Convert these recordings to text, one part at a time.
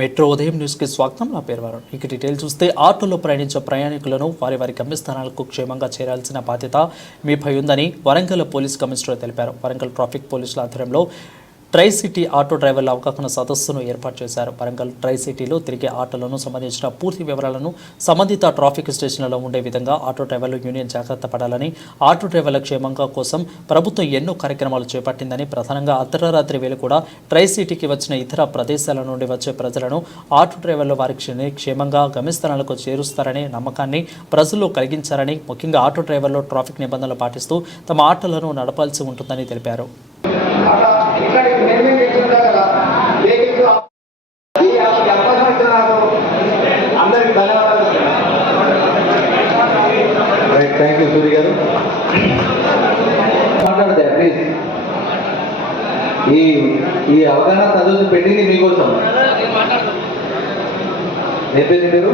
Metro ఉదయం న్యూస్కి స్వాగతం. నా పేరు వారు ఇక డీటెయిల్ చూస్తే ఆటోలో ప్రయాణించే ప్రయాణికులను వారి వారి గమ్యస్థానాలకు క్షేమంగా చేరాల్సిన బాధ్యత మీపై ఉందని వరంగల్ పోలీస్ కమిషనర్ తెలిపారు. వరంగల్ ట్రాఫిక్ పోలీసుల ఆధ్వర్యంలో ట్రై సిటీ ఆటో డ్రైవర్ల అవగాహన సదస్సును ఏర్పాటు చేశారు. వరంగల్ ట్రై సిటీలో తిరిగే ఆటోలను సంబంధించిన పూర్తి వివరాలను సంబంధిత ట్రాఫిక్ స్టేషన్లలో ఉండే విధంగా ఆటో డ్రైవర్లు యూనియన్ జాగ్రత్త పడాలని ఆటో డ్రైవర్ల క్షేమంగా కోసం ప్రభుత్వం ఎన్నో కార్యక్రమాలు చేపట్టిందని ప్రధానంగా అర్ధరాత్రి వేళ కూడా ట్రై సిటీకి వచ్చిన ఇతర ప్రదేశాల నుండి వచ్చే ప్రజలను ఆటో డ్రైవర్లు వారి క్షేమంగా గమ్యస్థానాలకు చేరుస్తారనే నమ్మకాన్ని ప్రజల్లో కలిగించారని ముఖ్యంగా ఆటో డ్రైవర్లు ట్రాఫిక్ నిబంధనలు పాటిస్తూ తమ ఆటోలను నడపాల్సి ఉంటుందని తెలిపారు. థ్యాంక్ యూ సూర్య గారు. ప్లీజ్ ఈ ఈ అవగాహన సదస్సు పెట్టింది మీకోసం. ఏం పేరు మీరు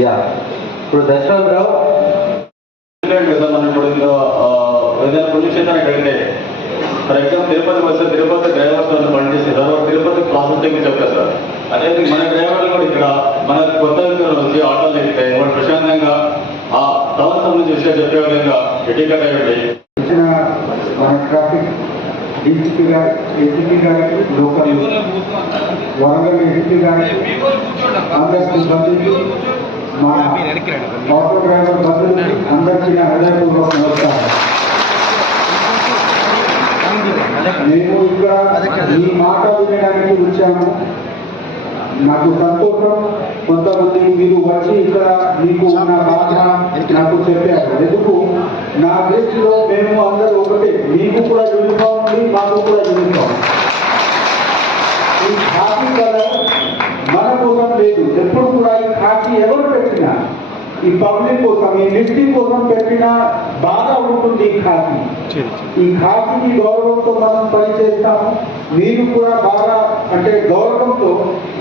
యా. ఇప్పుడు దశరథ్ రావు. మనం ఇప్పుడు ఏదైనా పుణ్యక్షేత్రానికి వెళ్తే ఫర్ ఎగ్జాంపుల్ తిరుపతి వస్తే తిరుపతి డ్రైవర్స్ వాళ్ళు పనిచేస్తారు వాళ్ళు తిరుపతి ప్రాసెస్ దగ్గర చెప్తారు సార్. అదే మన డ్రైవర్లు కూడా ఇక్కడ మన కొత్త వచ్చి ఆటోలు ఎక్కితే వాళ్ళు ప్రశాంతంగా ఆ టౌన్ సంబంధించి విషయాలు చెప్పే విధంగా ఇచ్చిన మన ట్రాఫిక్ డీసీపీ గారు ఏసీపీ గారికి లోకల్ వరంగల్ ఏసీపీ గారికి అందరి సిబ్బందికి మా ఆటో డ్రైవర్ బంధువులకి అందరికీ హృదయపూర్వక నమస్కారం. మేము ఇక్కడ ఈ మాట వినడానికి వచ్చాము నాకు సంతోషం. కొంతమంది మీరు వచ్చి ఇక్కడ మీకు ఉన్న బాధ నాకు చెప్పారు. ఎందుకు? నా దృష్టిలో మేము అందరూ ఒకటే. మీకు కూడా యూనిఫామ్ ఉంది మాకు కూడా యూనిఫామ్. ఈ ఖాకీ కలర్ మన కోసం లేదు. ఎప్పుడు కూడా ఈ ఖాకీ ఎవరు పెట్టినా ఈ పబ్లిక్ కోసం ఈ లిఫ్టింగ్ కోసం పెట్టిన బాగా ఉంటుంది ఈ ఖాకీ ఈ ఖాకీకి గౌరవంతో మనం పనిచేస్తాము. మీరు కూడా బాగా అంటే గౌరవంతో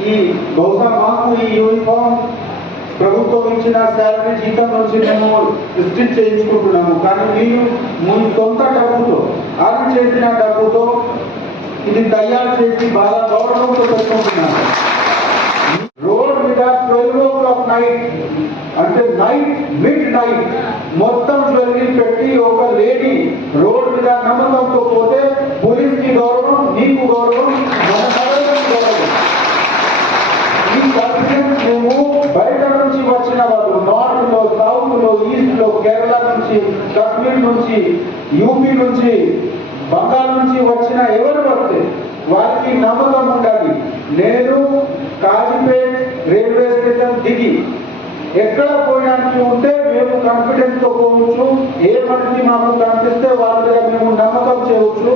ఈ బహుశా మాకు ఈ యూనిఫామ్ ప్రభుత్వం ఇచ్చిన శాలరీ జీతం నుంచి మేము రిస్ట్రిక్ట్ చేయించుకుంటున్నాము. కానీ మీరు మీ సొంత డబ్బుతో అర్న్ చేసిన డబ్బుతో ఇది తయారు చేసి బాగా గౌరవంతో పెట్టుకుంటున్నాము రోడ్ మీద ట్వెల్వ్ ఓ క్లాక్ నైట్ అంటే నైట్ మిడ్ నైట్ మొత్తం జ్యువెలరీ పెట్టి ఒక లేడీ రోడ్ మీద నమ్మకంతో పోతే పోలీస్కి గౌరవం నీకు గౌరవం ఈ కాన్ఫిడెన్స్ మేము బయట నుంచి వచ్చిన వాళ్ళు నార్త్లో సౌత్లో ఈస్ట్లో కేరళ నుంచి కాశ్మీర్ నుంచి యూపీ నుంచి బంగాల్ నుంచి వచ్చిన ఎవరు వస్తే వారికి నమ్మకం ఉండాలి. నేను కాజీపేట్ రైల్వే స్టేషన్ దిగి ఎక్కడ పోయడానికి ఉంటే మేము కాన్ఫిడెన్స్తో పోవచ్చు. ఏ మనిషి మాకు కనిపిస్తే వాళ్ళ దగ్గర మేము నమ్మకం చేయవచ్చు.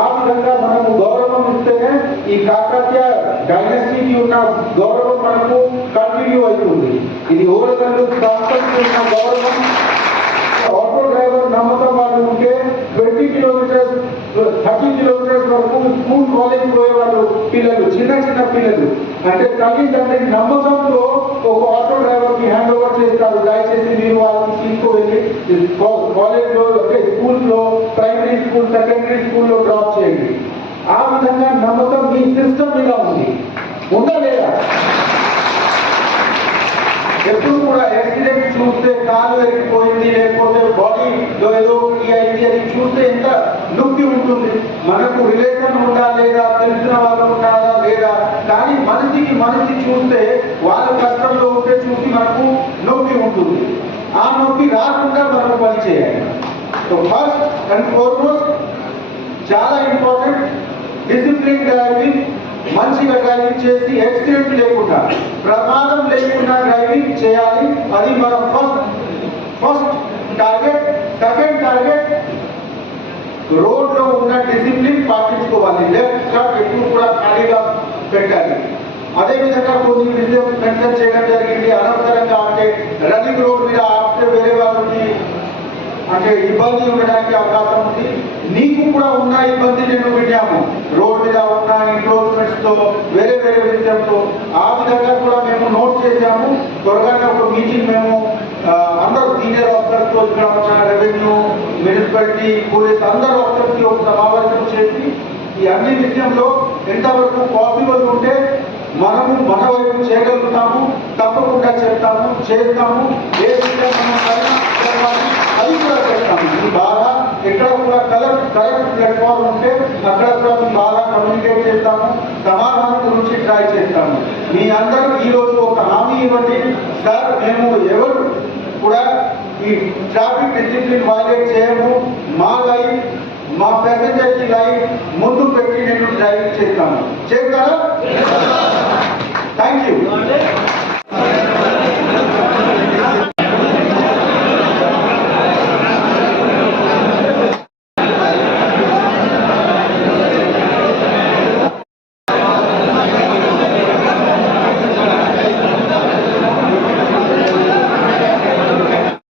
ఆ విధంగా మనము గౌరవం ఇస్తేనే ఈ కాకతీయ డైనస్టీకి ఉన్న గౌరవం మనకు కంటిన్యూ అవుతుంది. ఇది ఓరగల్లు సంస్థకి ఉన్న గౌరవం. ఆటో డ్రైవర్ నమ్మకం వాళ్ళు ఉంటే ట్వంటీ కిలోమీటర్స్ థర్టీ కిలోమీటర్స్ వరకు స్కూల్ కాలేజ్ పోయే వాళ్ళు పిల్లలు చిన్న చిన్న పిల్లలు. అంటే తల్లిదండ్రులకి నమ్మకంతో ఒక వాళ్ళకి హ్యాండ్ ఓవర్ చేస్తారు దయచేసి మీరు వాళ్ళకి తీసుకువెళ్ళి కాలేజ్లో అంటే స్కూల్ ప్రైమరీ స్కూల్ సెకండరీ స్కూల్లో డ్రాప్ చేయండి. ఆ విధంగా నమ్మకం మీ సిస్టమ్ మీద ఉంది. ఉందా లేదా? ఎప్పుడు కూడా యాక్సిడెంట్ చూస్తే కాలు ఎరిగిపోయింది లేకపోతే బాడీలో ఏదో ఒకటి అయింది అని చూస్తే ఎంత నొప్పి ఉంటుంది? మనకు రిలేషన్ ఉందా లేదా? తెలిసిన వాళ్ళు ఉన్నారా లేదా? కానీ మనిషికి మనిషి చూస్తే వాళ్ళు కష్టంలో ఉంటే చూసి మనకు నొప్పి ఉంటుంది ఆ నొప్పి రాకుండా మనకు పని చేయాలి సో ఫస్ట్ అండ్ ఫార్మోస్ట్ చాలా ఇంపార్టెంట్ డిసిప్లిన్ డ్రైవింగ్ మంచిగా డ్రైవింగ్ చేసి యాక్సిడెంట్ లేకుండా ప్రమాదం లేకుండా డ్రైవింగ్ చేయాలి అది మన first first target second target రోడ్లో ఉన్న డిసిప్లిన్ పాటించుకోవాలి లెఫ్ట్ కట్ ఎప్పుడు కూడా ఖాళీగా పెట్టాలి అదే విధంగా కొన్ని విషయం మెన్షన్ చేయడం జరిగింది అనవసరంగా అంటే రన్నింగ్ రోడ్ మీద ఆపితే వేరే వాళ్ళకి అంటే ఇబ్బందులు ఉండడానికి అవకాశం ఉంది. నీకు కూడా ఉన్న ఇబ్బంది నేను విన్నాము రోడ్ మీద ఉన్న ఎంక్రోచ్మెంట్స్తో వేరే వేరే విషయంతో ఆ విధంగా కూడా మేము నోట్ చేశాము. త్వరగానే ఒక మీటింగ్ మేము అందరూ సీనియర్ ఆఫీసర్స్తో ఇక్కడ ఉన్న రెవెన్యూ మున్సిపాలిటీ పోలీస్ అందరు ఆఫీసర్స్కి ఒక సమావేశం చేసి ఈ అన్ని విషయంలో ఎంతవరకు పాసిబుల్ ఉంటే మనము చేయగలుగుతాము. తప్పకుండా చెప్తాము చేస్తాము. ఏ విధంగా మనం కరోనా జరగాలి, అది కూడా చేస్తాము ఇది బాగా ఎక్కడ కూడా కలెక్ట్ ప్లాట్ఫామ్ ఉంటే అక్కడ కూడా బాగా కమ్యూనికేట్ చేస్తాము సమాధానం గురించి ట్రై చేస్తాము. మీ అందరూ ఈ రోజు ఒక హామీ ఇవ్వండి. సార్ మేము ఎవరు కూడా ఈ ట్రాఫిక్ డిసిప్లిన్ వైలేట్ చేయము. మా లైఫ్ మా ప్యాసింజర్కి లైఫ్ ముందు పెట్టి నేను డ్రైవింగ్ చేస్తాను. చేస్తారా?